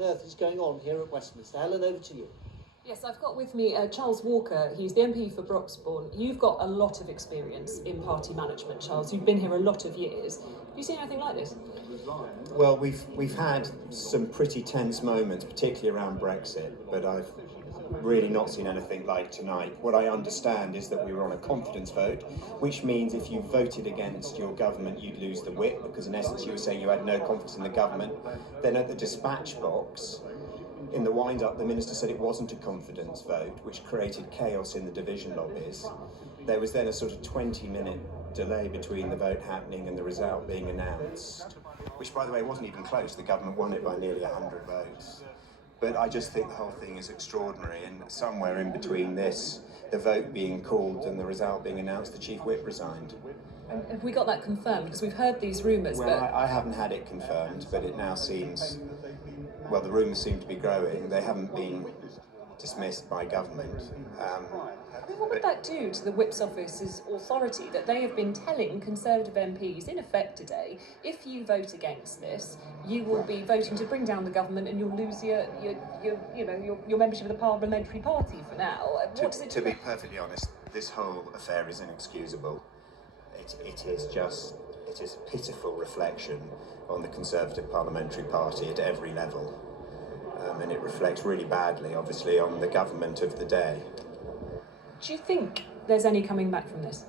What on earth is going on here at Westminster? Helen, over to you. Yes, I've got with me Charles Walker. He's the MP for Broxbourne. You've got a lot of experience in party management, Charles. You've been here a lot of years. Have you seen anything like this? Well, we've had some pretty tense moments, particularly around Brexit, but I've really not seen anything like tonight. What I understand is that we were on a confidence vote, which means if you voted against your government, you'd lose the whip, because in essence you were saying you had no confidence in the government. Then at the dispatch box, in the wind-up, the minister said it wasn't a confidence vote, which created chaos in the division lobbies. There was then a sort of 20-minute delay between the vote happening and the result being announced, which, by the way, wasn't even close. The government won it by nearly 100 votes. But I just think the whole thing is extraordinary, and somewhere in between this, the vote being called and the result being announced, the chief whip resigned. Have we got that confirmed? Because we've heard these rumours. Well, I haven't had it confirmed, but it now seems, well, the rumours seem to be growing. They haven't been dismissed by government. What would that do to the Whip's office's authority, that they have been telling Conservative MPs, in effect today, if you vote against this, you will be voting to bring down the government and you'll lose your membership of the parliamentary party for now? To be perfectly honest, this whole affair is inexcusable. It is a pitiful reflection on the Conservative parliamentary party at every level. And it reflects really badly, obviously, on the government of the day. Do you think there's any coming back from this?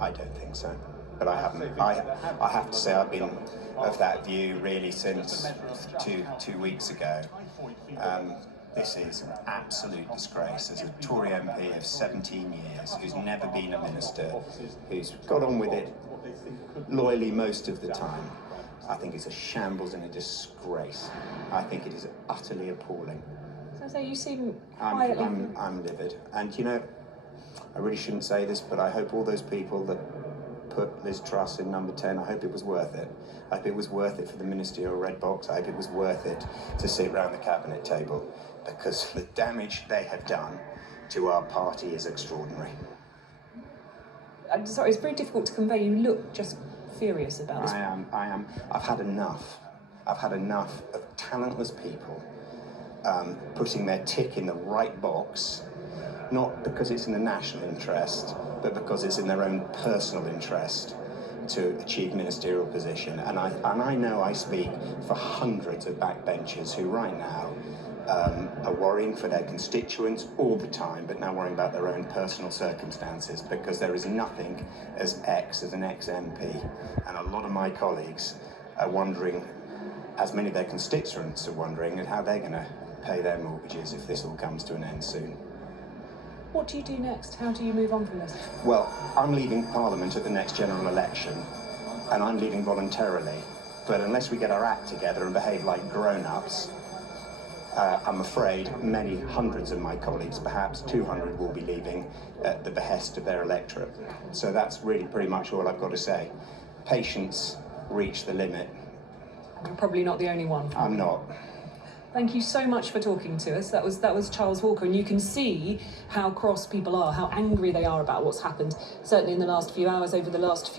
I don't think so. But I haven't. I have to say I've been of that view really since two weeks ago. This is an absolute disgrace. As a Tory MP of 17 years, who's never been a minister, who's got on with it loyally most of the time, I think it's a shambles and a disgrace. I think it is utterly appalling. So you seem quietly... I'm livid. And you know, I really shouldn't say this, but I hope all those people that put Liz Truss in number 10, I hope it was worth it. I hope it was worth it for the ministerial red box. I hope it was worth it to sit around the cabinet table, because the damage they have done to our party is extraordinary. I'm sorry, it's very difficult to convey. You look just furious about this. I am. I've had enough. I've had enough of talentless people putting their tick in the right box, not because it's in the national interest, but because it's in their own personal interest to achieve ministerial position. And I know I speak for hundreds of backbenchers who right now are worrying for their constituents all the time, but now worrying about their own personal circumstances, because there is nothing as an ex-MP, and a lot of my colleagues are wondering, as many of their constituents are wondering, how they're going to pay their mortgages if this all comes to an end soon. What do you do next? How do you move on from this? Well, I'm leaving Parliament at the next general election, and I'm leaving voluntarily, but unless we get our act together and behave like grown-ups, I'm afraid many hundreds of my colleagues, perhaps 200, will be leaving at the behest of their electorate. So that's really pretty much all I've got to say. Patience reached the limit. You're probably not the only one. I'm not. Thank you so much for talking to us. That was Charles Walker, and you can see how cross people are, how angry they are about what's happened, certainly in the last few hours, over the last few